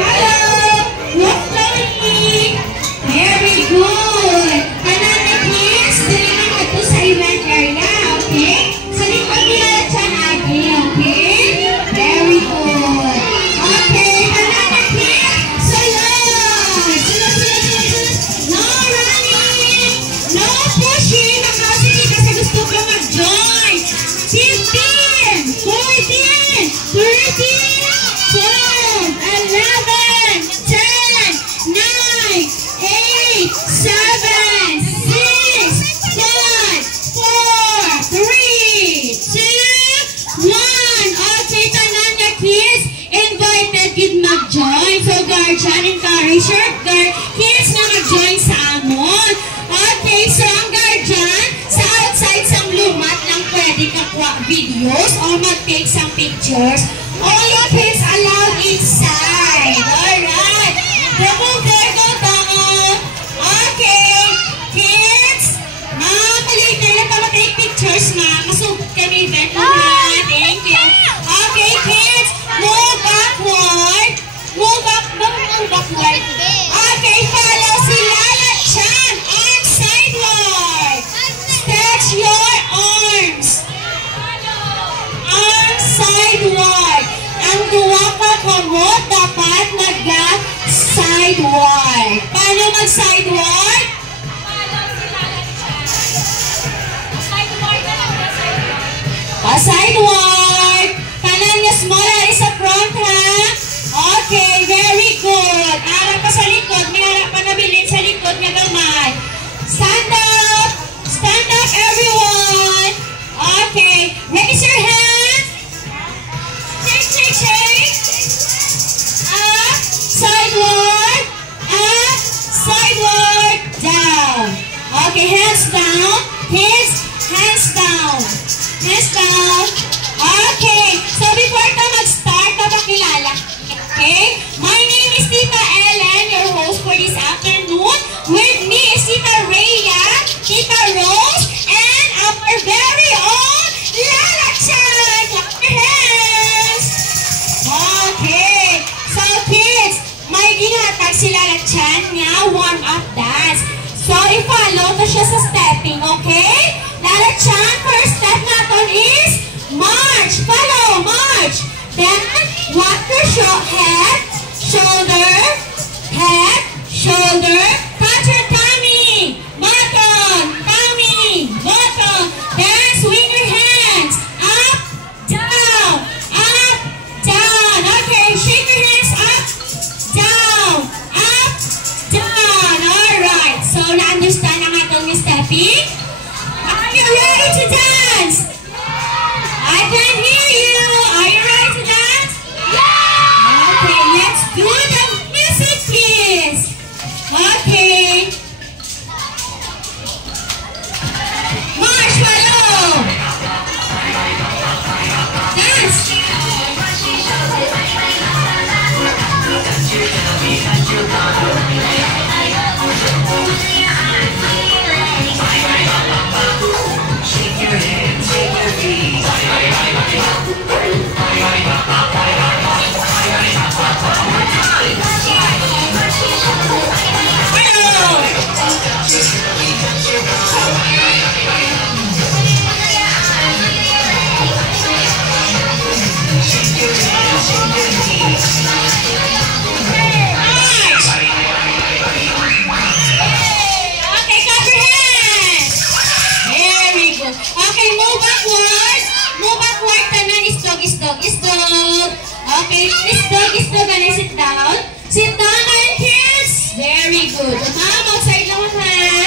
Follow. Walk slowly. Very good. Kanana kids, dali na ito sa event area, okay? Sa likod nila dyan, Ate, okay? Very good. Okay, kanana kids, sunod. Sunod. No running. No pushing. Nakasili kasi gusto ko mag-join. 15, 14, 13, 12, 11, 10, 9, 8, 7, 6, 5, 4, 3, 2, 1. Okay, tanan niya kids, invited kid mag-join. So, guardian, encourage your kids na mag-join sa amon. Okay, so ang guardian, sa outside sa lumat lang pwede kakuha videos or mag-take some pictures. All your kids allowed inside. Alright. Remove there, go down. Okay. Kids, later na para take pictures na. Masugod kami event na. Thank you. Okay, kids, move backward. Move backward. Okay, follow si Lala Chan. Arms sideward. Stretch your arms. Arms sideward. Ang duwa ka kamot dapat nag-sideward. Paano mag-sideward? Sideward. Kanan niya smaller is sa front, ha? Okay, very good. Harap pa sa likod. May harap pa nabilin sa likod niya gamay. Stand up. Stand up, everyone. Okay. Raise your hand. Shake. Up. Sideward. Up. Sideward. Down. Okay, hands down. Hands down. Hands down. Okay. So before ka mag-start, papakilala. Okay? My name is Tita Ellen, your host for this afternoon. With me is Tita Rhea, Tita Rose, and our very own Lala Chan. Clap your hands. Okay. So kids, may ginatag si Lala Chan nga warm-up dance. So i-follow to siya sa stepping, okay? Lala Chan, first step natin is march. Follow, march. Then, walk your head, shoulder, touch your tummy, bottom, then swing your hands, up, down, okay, shake your hands, up, down, alright, so na-understand ang atong stepping? Are you ready to dance? I can hear you. Are you ready to dance? Yeah! Okay, let's do the music, please. Okay. March, follow. Dance. Shake your hands, shake your feet. Okay, is dog, and I sit down. Sit down, and kids. Very good. Ma'am, outside lang ha.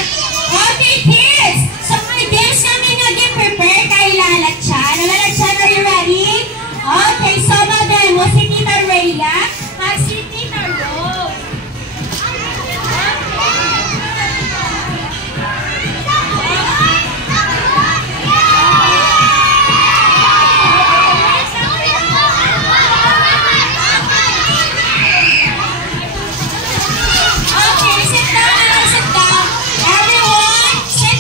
Okay, kids. So, my games namin naging prepare kay Lala Chan. Lala Chan, are you ready? Okay, so mademo si Tita Rhea at si Tita Rose. Okay, sit down. Everyone, sit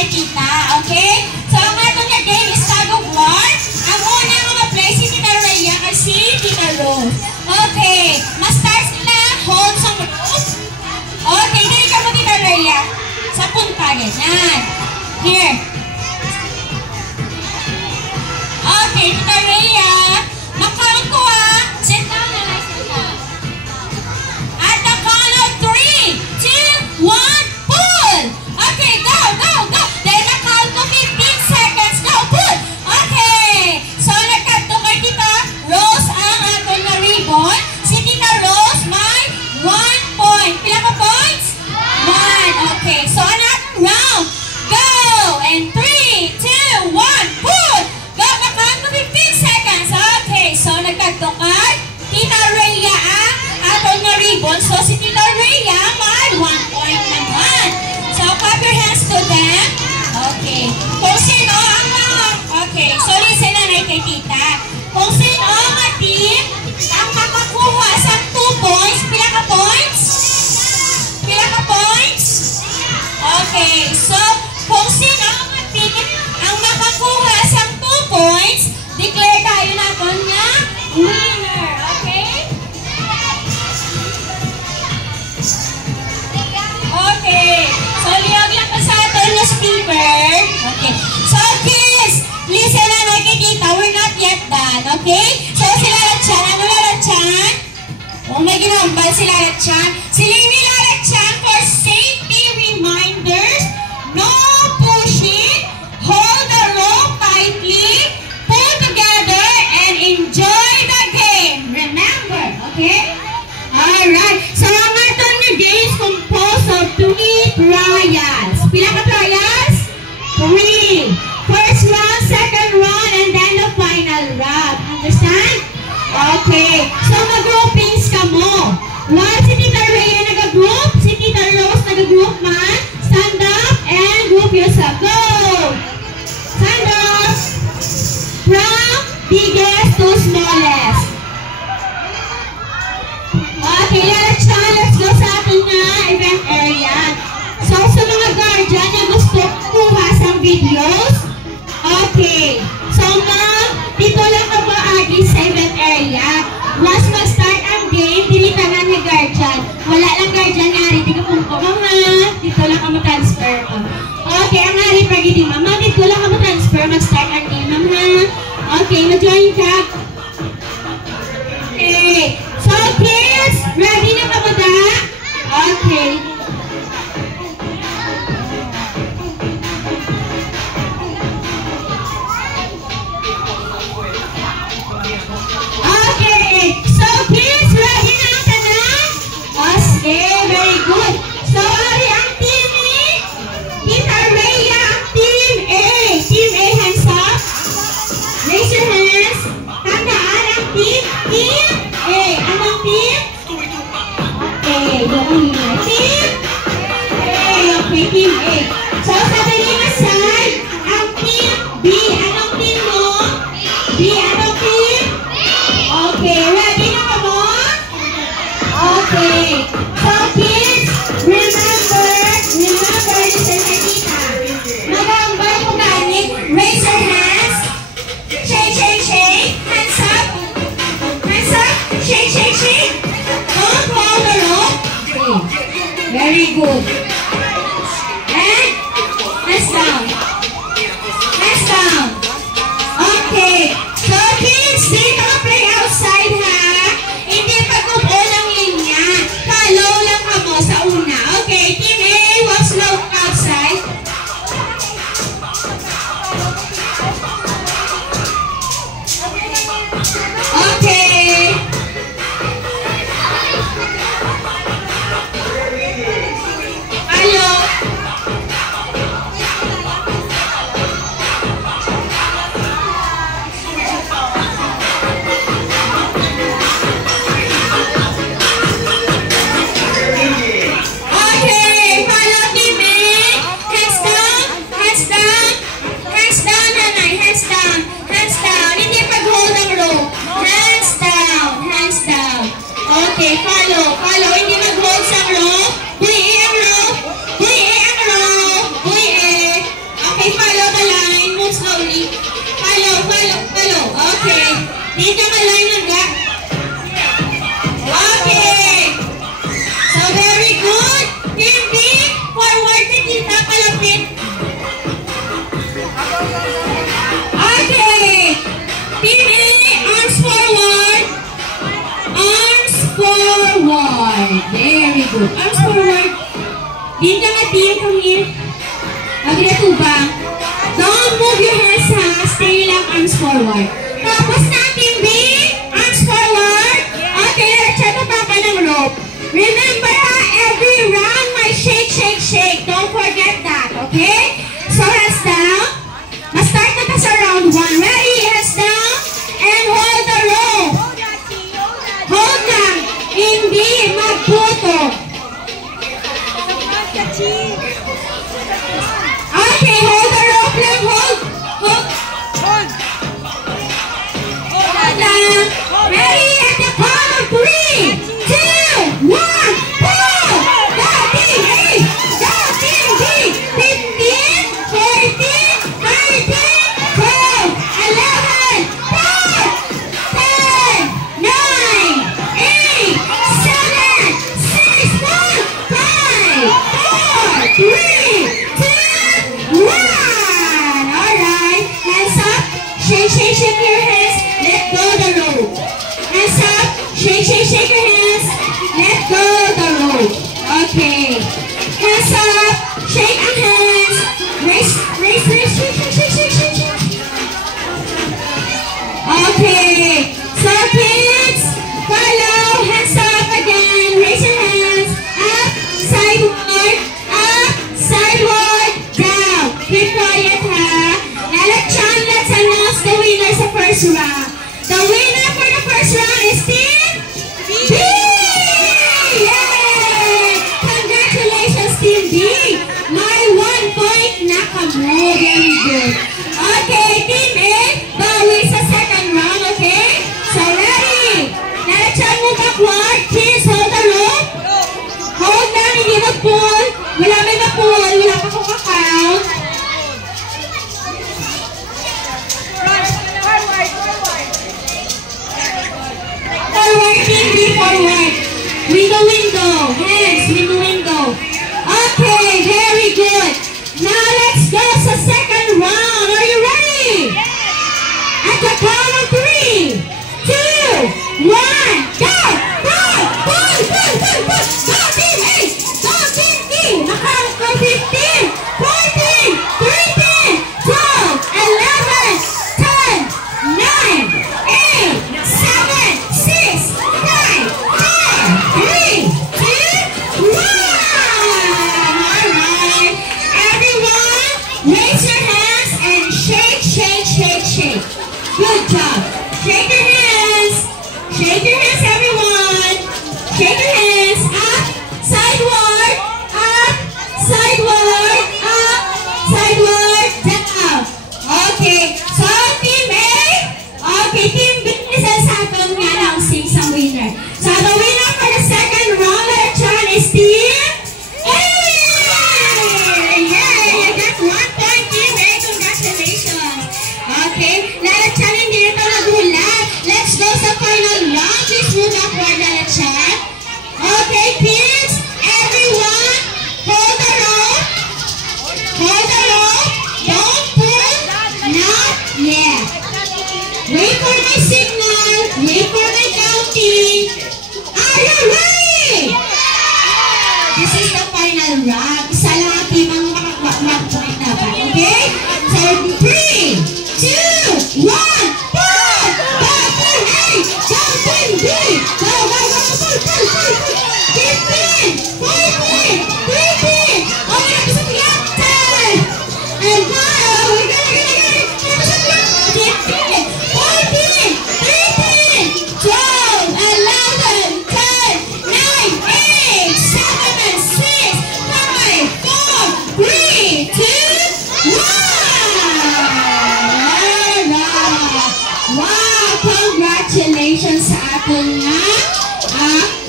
kay tita. Okay? So, ang atong na game is tag of war. Ang una nga ma-play si Tita Rhea at si Tita Rose. Okay. Ma-start sila hold sa group. Okay, dali ka mo Tita Rhea. Sa punta, ganyan. Here. Okay, Tita Rhea. Makount ko sit down na lang sila. At the count of 3, 2, 1, pull! Okay, go, go, go! Then the count ko 15 seconds. Go, pull! Okay! So, nagkanto kay Tita Rose ang aton na ribbon. Si Tita Rose may 1 point. Pila ka points? 1. Okay, so another round. Go! And 3, 2, 1, pull! Go, makount ko 15 seconds. Okay, so nagkanto kay Tita Rhea ang aton na ribbon. So, si Tita Rhea may 1 point naman. So, clap your hands to them. Okay. Kung sino ang mga... Okay, so listen na kay Tita. Kung sino ang team ang makakuha sa 2 points, pila ka points? Pila ka points? Okay, so kung sino ang team ang makakuha sa 2 points, declare tayo natin nga winner. Okay? Okay. So, liyog lang ko sa atin na speaker. Okay. So, kids, listen na nakikita. We're not yet done. Okay? So, sila Laratchan. Ano Laratchan? Oh, may ginambal sila Laratchan. Sila ni Laratchan for safety reminders. No pushing. Hold the rope tightly. Pull together and enjoy the game. Remember. Okay? Alright. So, ang aton na game is composed of 3 trials. Pila ka trials? 3. First round, second round, and then the final round. Understand? Okay. So, mag-groupings ka mo. While si Tita Rhea nag-group, si Tita Rose nag-group man, stand up and group yourself. Go! Stand up. From biggest to smallest. Okay, let's go sa ating event area. So, sa mga guardian na gusto kuha sa videos, okay. So, dito lang ka maagi sa event area. Once mag-start ang game, dilitanan ni guardian. Wala lang guardian nga rin. Dito kung dito lang ka mo-transfer. Okay, ang nga rin pagiti, mama. Dito lang ka mo-transfer. Mag-start ang game, mama. Okay, mag-join ka. Okay. So, kids, ready na ka ba da? Okay. Okay. So, kids, ready na ka na? Okay, very good. So, ari ang team ni Tita Rhea, ang team A. Team A, hands up. Raise your hands. Tandaan ang team A. Anong team? Okay, doon na. Team A. Okay, team A. So, sa kalimang side, ang team B. Anong team mo? B. Anong team? Okay, ready na ka mo? Okay. So, kids, remember, listen kay tita. Mag-ambay ko ganit. Raise your hands. Shake, shake, shake. Hands up. Hands up. Shake, shake, shake. Don't hold the rope. Okay. Very good. And hands down. Hands down. Okay. So, kids, dito ka play outside, ha? Hindi pag-upo ng linya. Follow lang ka mo sa una. Okay, team A, walk slow outside. Okay. Dito ka line lang ga. Okay. So very good. Team B, forward na kita palapit. Okay. Team A, arms forward. Arms forward. Very good. Arms forward. Dito nga team, come here. Okay, tubang. Don't move your hands ha. Stay lang, arms forward. Tapos na, Team B, arms forward. Okay, check pa pa ng rope. Remember ha, every round may shake, shake, shake. Don't forget that, okay? So, hands down. Ma-start na pa sa round 1. Ready? Hands down. And hold the rope. Hold lang. Hindi magputo. Okay, hold the rope lang. Hold. Hold lang. Ready? At the count of 3, 2, 1, pull! Go Team A! Go Team B! 15, 14, 13, 12, 11, 10, 9, 8, 7, 6, 5, 4, 3, 2, 1. Alright. Hands up. Shake, shake, shake your hands. Let go the rope. Hands up. Shake, shake, shake your hands. Let go the rope. Okay. Hands up. Shake your hands. Raise, raise, raise, shake, shake, shake, shake, shake, shake. Okay. So kids, follow. Hands up again. Raise your hands. Up, sideward, down. Keep quiet ha. Now let's announce the winner sa first round. The winner for the first round is Team B! Yay! Congratulations Team B! May 1 point na kamo. Very good. Okay, Team A, bawi sa second round, okay? So ready? Nalatyan mo backward. Kids, hold the rope. Hold na, hindi mag-pull. Wala may ma-pull. Wala pa kong account. Forward, Team B, forward. Window. Hands, window. Okay, very good. Now let's go sa second round. Are you ready? At the count of 3, 2, 1, go! Pull! Go Team A! Go Team B! Nakount ko 15, 14, 13, 12, 11, 10, 9, 8, 7, 6, 5, 4, 3, 2, 1! Alright. Everyone, raise your hands and shake, shake, shake, shake. Good job. Shake your hands. Shake your hands, everyone. Shake your hands. Up, sideward, up, sideward, up, sideward, down. Okay. So, Team A. Okay, Team B is sa atin nga lang sa winner. So, the winner for the second round is Team A. Yay! You got 1 point, Team A. Congratulations. Okay. Lalatyan hindi ito nagulat. Let's go sa final round. Please move upward, Lalatyan. Okay, kids. Everyone, hold the rope. Hold the rope. Don't pull. Not yet. Wait for my signal. Wait for my counting. Are you ready? This is the final round. Isa lang ang team ang mag-point na ba? Okay? So, 3, 2, 1, pull! Go Team A! Go Team B! Go! Pull! 15, 14, 13, oh my God, sa tiyak! 10! And go! We're gonna 15, 14, 13, 12, 11, 10, 9, 8, 7, and 6, 5, 4, 3, 2, 1! Alright! Wow! Congratulations sa atin nga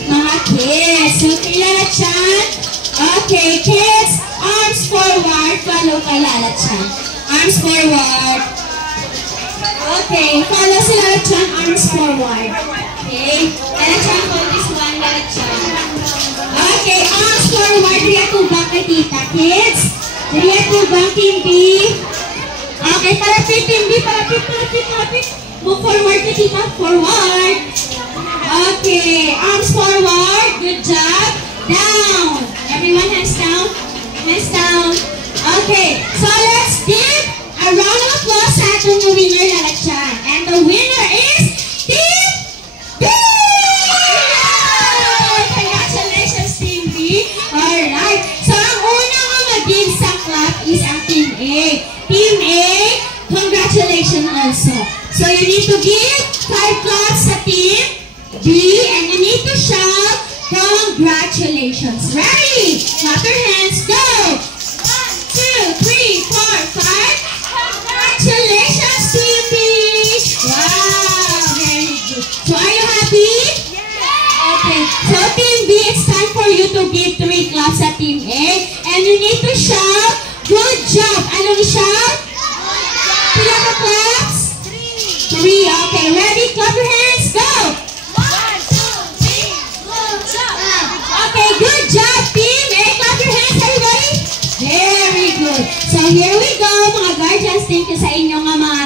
mga kids. So, Lalatyan. Okay, kids. Arms forward. Follow kay Lalatyan. Arms forward. Okay, follow si Lala Chan, arms forward. Okay, Lala Chan, hold this one, Lala Chan. Okay, arms forward, riyatubang kay tita. Kids, riyatubang, Team B. Okay, palapit, Team B, palapit. Move forward kay tita, forward. Okay, arms forward, good job. Down, everyone hands down. Hands down. Okay, so let's give a round of applause sa ating winner, Lala Chan. And the winner is Team B! Congratulations, Team B. Alright, so ang unang mag-give sa clap is ang Team A. Team A, congratulations also. So you need to give 5 claps sa Team B and you need to shout, congratulations. Ready? Clap your hands, go! 1, 2, 3, 4, 5. Congratulations, Team B! Wow, very good. So are you happy? Yeah! Okay, so Team B, it's time for you to give 3 claps at Team A. And you need to shout, good job. Anong shout? Pila ka claps? 3. Okay, ready? Clap your hands, go! 1, 2, 3, good job! Okay, good job, Team A. Clap your hands, everybody. Very good. So here we go, mga guardians. Thank you sa inyo nga mga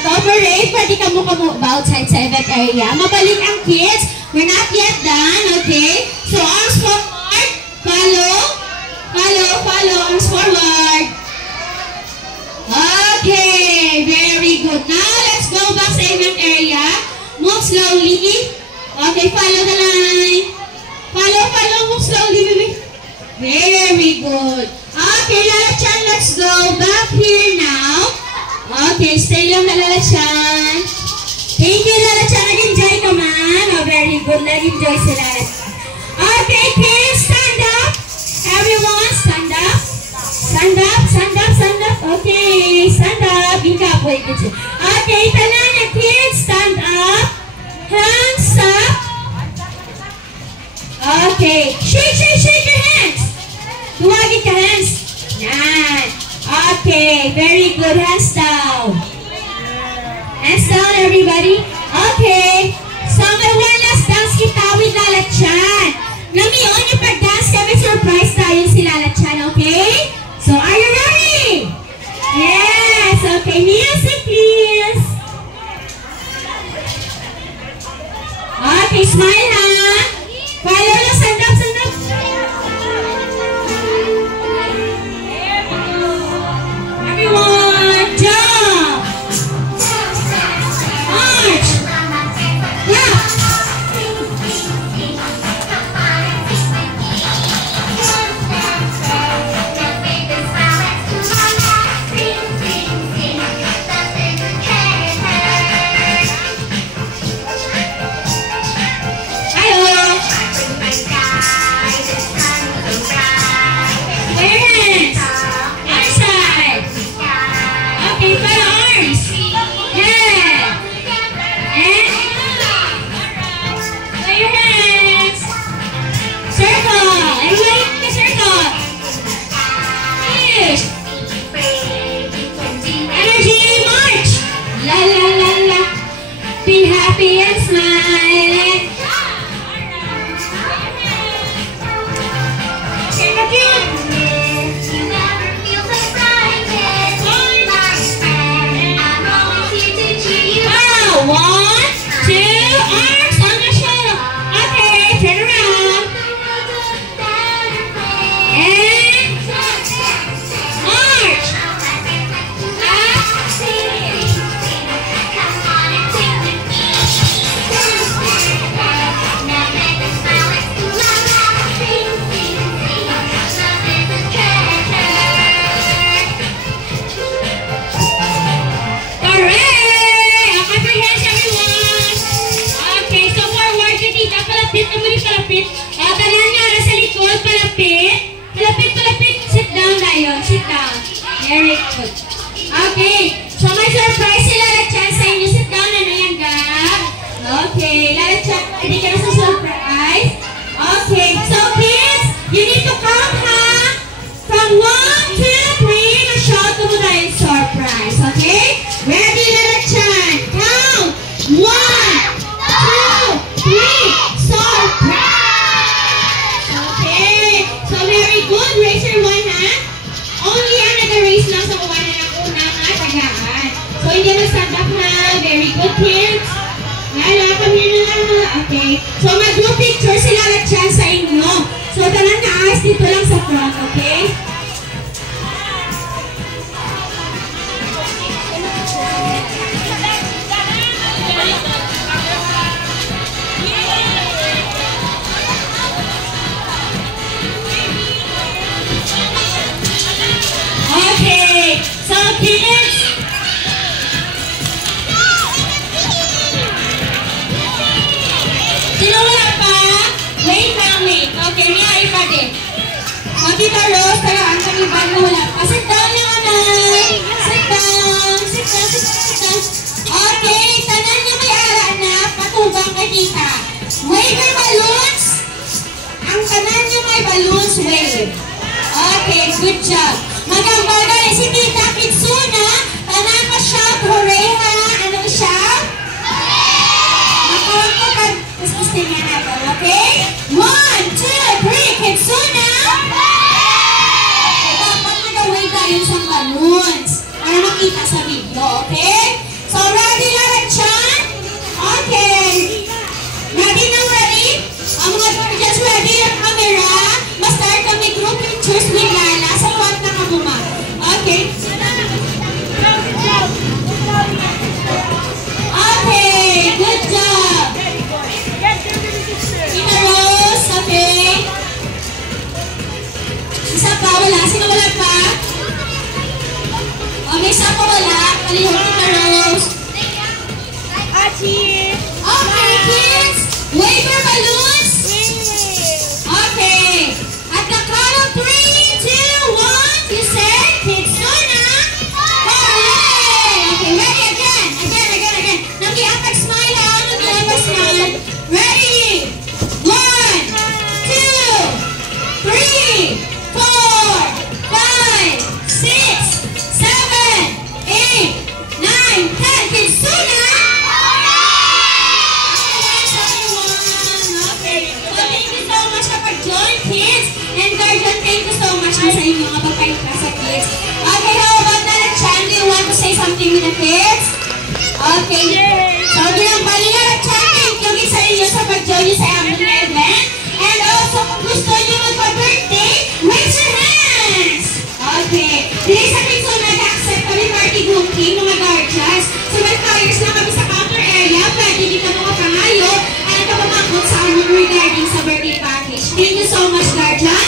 cooperate. Pwede ka mo outside sa event area. Mabalik ang kids. We're not yet done, okay? So arms forward. Follow. Arms forward. Okay, very good. Now let's go back sa event area. Move slowly. Okay, follow the line. Follow. Move slowly, baby. Very good. Okay, Lala Chan, let's go back here now. Okay, stay lang na Lala Chan. Thank you, Lala Chan. Nag-enjoy ka man. Oh, very good. Nag-enjoy si Lala Chan. Okay, kids, stand up. Everyone, stand up. Stand up. Okay, stand up. Okay, tanan na kids, stand up. Hands up. Okay, shake your hands. Tuwagin ka hands. Yan. Okay, very good. Hands down. Hands down, everybody. Okay. So, may one last dance kita with Lala Chan. Namiyon yung pag-dance kami, surprise tayo si Lala Chan, okay? So, are you ready? Yes. Okay, music please. Okay, smile ha. Follow na, stand up. Everyone, jump! March! Yeah! Happy and smiling. Okay, look in. You never feel so frightened. My friend, I'm always here to cheer you. Wow, 1, 2, arms on the shoulder. Okay, turn around. And march. Sit down, Lion. Sit down. Very good. Okay. So, may surprise si Lala Chan sa inyo. Sit down. Ano yan, ga? Okay. Lala Chan, hindi ka na sa surprise. Okay. So, kids, you need to count, ha? From 1, 2, 3, na shout mo na yung surprise. Okay? Ready, Lala Chan? Okay. So, mag-group picture sila at dyan sa inyo. So, tanan na ayos dito lang sa front, okay? Okay. So, kids, sino wala pa? Wait lang, wait. Okay, may ipa din. Tita Rose, tagaan kami ba na wala pa? Sit down yung anay. Sit down. Sit down, sit down, sit down. Okay, tanan niyo may ara na patugang kay tita. Wave balloons. Ang tanan niyo may balloons wave. Okay, good job. Magambagay si Tita Kitsuna. Tanan pa siya, hooray ha. Ano siya? Makawag tapos gusto niya natin, okay? 1, 2, 3, Kitsuna! Dapat nag-away tayo sa balloons para makita sa video, okay? So, ready lahat dyan? Okay. Ready na ready? Ang mga guardians ready ang camera. Ma-start kami group pictures with Lala sa front na kamuma. Okay. Okay, good job. Tita Rose, okay. Isa pa, wala. Sino wala pa? Okay, isa pa wala. Palihog Tita Rose. Okay, kids. Wave your balloons. Okay. At the count of 3, 2, 1, you say, Kitsuna. Hooray! Okay, ready again. Again. Nag-i-apag smile ha. Nag-i-apag smile. Ready? 1, 2, 3, 4, 5, 6, 7, 8, 9, 10. Kitsuna! And guardian, thank you so much sa inyo mga papayita sa kids. Okay, how about that, Chan? Do you want to say something with the kids? Okay. So, ginambali na lang, Chan. Thank you sa inyo sa pag-join nyo sa aming event. And also, kung gusto nyo magpa-birthday, raise your hands! Okay. Dili sa kids so nag-accept kami party booking, mga guardians. So, may flyers na kami sa counter area. Pwede dito mga pangayo at kapamangkot sa aming regarding sa birthday package. Thank you so much, guardians.